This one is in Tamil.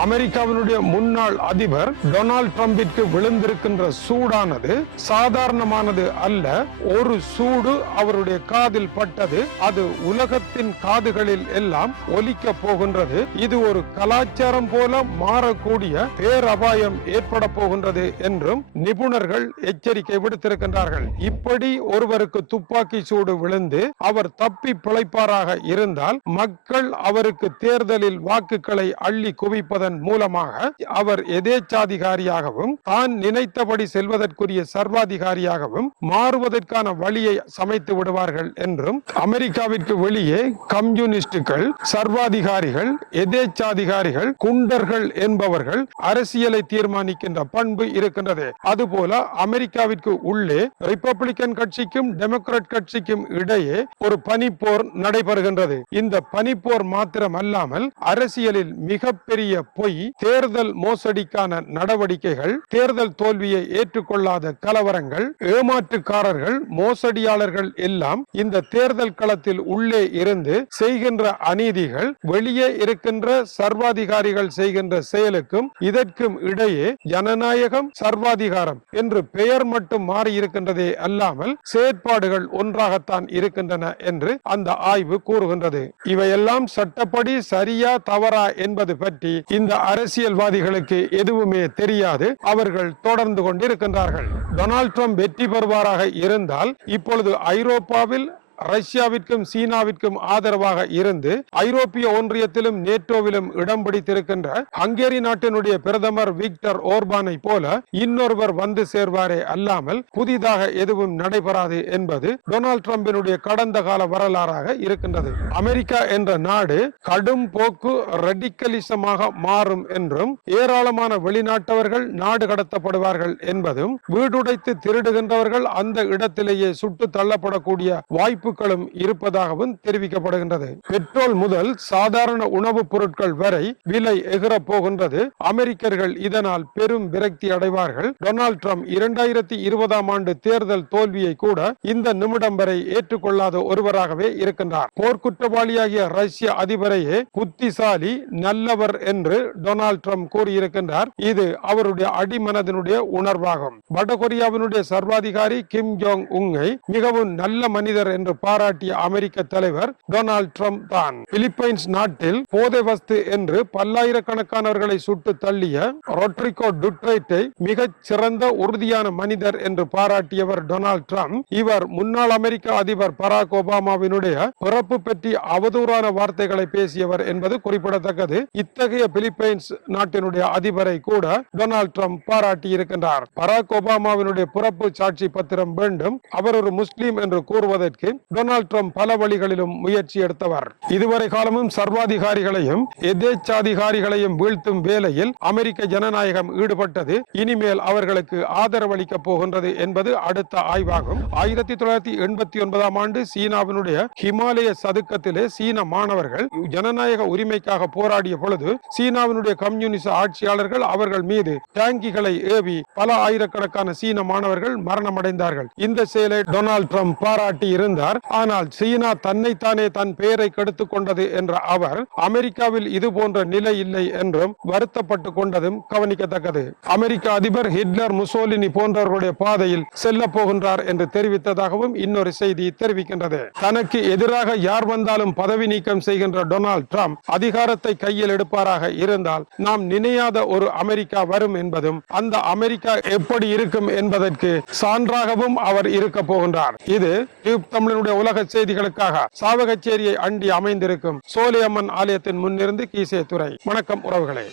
அமெரிக்காவினுடைய முன்னாள் அதிபர் டொனால்ட் ட்ரம்பிற்கு விழுந்திருக்கின்ற சூடானது சாதாரணமானது அல்ல. ஒரு சூடு அவருடைய காதில் பட்டது. அது உலகத்தின் காதுகளில் எல்லாம் ஒலிக்க போகின்றது. இது ஒரு கலாச்சாரம் போல மாறக்கூடிய பேரபாயம் ஏற்பட போகின்றது என்றும் நிபுணர்கள் எச்சரிக்கை விடுத்திருக்கின்றார்கள். இப்படி ஒருவருக்கு துப்பாக்கி சூடு விழுந்து அவர் தப்பி பிழைப்பாராக இருந்தால் மக்கள் அவருக்கு தேர்தலில் வாக்குகளை அள்ளி குவிப்பது செய்வதன் மூலமாக அவர் எதேச்சாதிகாரியாகவும் தான் நினைத்தபடி செல்வதற்குரிய சர்வாதிகாரியாகவும் மாறுவதற்கான வழியை சமைத்து விடுவார்கள் என்றும் அமெரிக்காவிற்கு வெளியே கம்யூனிஸ்டுகள் சர்வாதிகாரிகள் எதேச்சாதிகாரிகள் குண்டர்கள் என்பவர்கள் அரசியலை தீர்மானிக்கின்ற பண்பு இருக்கின்றது. அதுபோல அமெரிக்காவிற்கு உள்ளே ரிப்பப்ளிகன் கட்சிக்கும் டெமோக்ராட் கட்சிக்கும் இடையே ஒரு பனிப்போர் நடைபெறுகின்றது. இந்த பனிப்போர் மாத்திரம் அல்லாமல் அரசியலில் மிகப்பெரிய பொய் தேர்தல் மோசடிக்கான நடவடிக்கைகள் தேர்தல் தோல்வியை ஏற்றுக்கொள்ளாத கலவரங்கள் ஏமாற்றுக்காரர்கள் மோசடியாளர்கள் எல்லாம் இந்த தேர்தல் களத்தில் உள்ளே இருந்து செய்கின்ற அநீதிகள் வெளியே இருக்கின்ற சர்வாதிகாரிகள் செய்கின்ற செயலுக்கும் இதற்கும் இடையே ஜனநாயகம் சர்வாதிகாரம் என்று பெயர் மட்டும் மாறி இருக்கின்றதே அல்லாமல் செயற்பாடுகள் ஒன்றாகத்தான் இருக்கின்றன என்று அந்த ஆய்வு கூறுகின்றது. இவையெல்லாம் சட்டப்படி சரியா தவறா என்பது பற்றி இந்த அரசியல்வாதிகளுக்கு எதுவுமே தெரியாது. அவர்கள் தொடர்ந்து கொண்டிருக்கின்றார்கள். டொனால்ட் ட்ரம்ப் வெற்றி பெறுவாராக இருந்தால் இப்பொழுது ஐரோப்பாவில் ரஷ்யாவிற்கும் சீனாவிற்கும் ஆதரவாக இருந்து ஐரோப்பிய ஒன்றியத்திலும் நேட்டோவிலும் இடம் பிடித்திருக்கின்ற ஹங்கேரி நாட்டினுடைய பிரதமர் விக்டர் ஓர்பானை போல இன்னொருவர் வந்து சேர்வாரே அல்லாமல் புதிதாக எதுவும் நடைபெறாது என்பது டொனால்டு டிரம்பினுடைய கடந்த கால வரலாறாக இருக்கின்றது. அமெரிக்கா என்ற நாடு கடும் போக்கு ரெடிக்கலிசமாக மாறும் என்றும் ஏராளமான வெளிநாட்டவர்கள் நாடு கடத்தப்படுவார்கள் என்பதும் வீடுடைத்து திருடுகின்றவர்கள் அந்த இடத்திலேயே சுட்டு தள்ளப்படக்கூடிய வாய்ப்பு வாய்ப்புகளும் இருப்பதாகவும் தெரிவிக்கப்படுகின்றது. பெட்ரோல் முதல் சாதாரண உணவுப் பொருட்கள் வரை விலை எகிற போகின்றது. அமெரிக்கர்கள் இதனால் பெரும் விரக்தி அடைவார்கள். டொனால்ட் ட்ரம்ப் இரண்டாயிரத்தி இருபதாம் ஆண்டு தேர்தல் தோல்வியை கூட இந்த நிமிடம் வரை ஏற்றுக்கொள்ளாத ஒருவராகவே இருக்கின்றார். போர்க்குற்றவாளியாகிய ரஷ்ய அதிபரையே புத்திசாலி நல்லவர் என்று டொனால்ட் ட்ரம்ப் கூறியிருக்கின்றார். இது அவருடைய அடிமனதனுடைய உணர்வாகும். வடகொரியாவினுடைய சர்வாதிகாரி கிம் ஜோங் உங்கை மிகவும் நல்ல மனிதர் என்று பாராட்டிய அமெரிக்க தலைவர் டொனால்ட் ட்ரம்ப் தான். பிலிப்பைன்ஸ் நாட்டில் போதை வஸ்து என்று பல்லாயிரக்கணக்கானவர்களை சுட்டு தள்ளிய ரொட்ரிகோ டுட்ரைட்டை மிகச் சிறந்த உறுதியான மனிதர் என்று பாராட்டியவர் டொனால்ட் ட்ரம்ப். இவர் முன்னாள் அமெரிக்க அதிபர் பராக் ஒபாமாவினுடைய பிறப்பு பற்றி அவதூறான வார்த்தைகளை பேசியவர் என்பது குறிப்பிடத்தக்கது. இத்தகைய பிலிப்பைன்ஸ் நாட்டினுடைய அதிபரை கூட டொனால்ட் ட்ரம்ப் பாராட்டி இருக்கின்றார் பராக் ஒபாமாவினுடைய பிறப்பு சாட்சி பத்திரம் வேண்டும் அவர் ஒரு முஸ்லீம் என்று கூறுவதற்கு டொனால்ட் ட்ரம்ப் பல வழிகளிலும் முயற்சி எடுத்தவர். இதுவரை காலமும் சர்வாதிகாரிகளையும் எதேச்சாதிகாரிகளையும் வீழ்த்தும் வேலையில் அமெரிக்க ஜனநாயகம் ஈடுபட்டது. இனிமேல் அவர்களுக்கு ஆதரவளிக்க போகின்றது என்பது அடுத்த ஆய்வாகும். ஆயிரத்தி தொள்ளாயிரத்தி எண்பத்தி ஒன்பதாம் ஆண்டு சீனாவினுடைய ஹிமாலய சதுக்கத்திலே சீன மாணவர்கள் ஜனநாயக உரிமைக்காக போராடிய பொழுது சீனாவினுடைய கம்யூனிச ஆட்சியாளர்கள் அவர்கள் மீது டேங்கிகளை ஏவி பல ஆயிரக்கணக்கான சீன மாணவர்கள் மரணமடைந்தார்கள். இந்த செயலை டொனால்ட் ட்ரம்ப் பாராட்டி இருந்தார் ஆனால் சீனா தன்னைத்தானே தன் பெயரை கெடுத்துக் கொண்டது என்ற அவர் அமெரிக்காவில் இது போன்ற நிலை இல்லை என்றும் வருத்தப்பட்டு கொண்டதும் கவனிக்கத்தக்கது. அமெரிக்க அதிபர் ஹிட்லர் முசோலினி போன்றவர்களுடைய பாதையில் செல்ல போகின்றார் என்று தெரிவித்ததாகவும் இன்னொரு செய்தி தெரிவிக்கின்றது. தனக்கு எதிராக யார் வந்தாலும் பதவி நீக்கம் செய்கின்ற டொனால்ட் ட்ரம்ப் அதிகாரத்தை கையில் எடுப்பாராக இருந்தால் நாம் நினையாத ஒரு அமெரிக்கா வரும் என்பதும் அந்த அமெரிக்கா எப்படி இருக்கும் என்பதற்கு சான்றாகவும் அவர் இருக்க போகின்றார். இது தமிழ் தமிழனுடைய உலக செய்திகளுக்காக சாவகச்சேரியை அண்டி அமைந்திருக்கும் சோலியம்மன் ஆலயத்தின் முன்னிருந்து கீசே துறை. வணக்கம் உறவுகளே.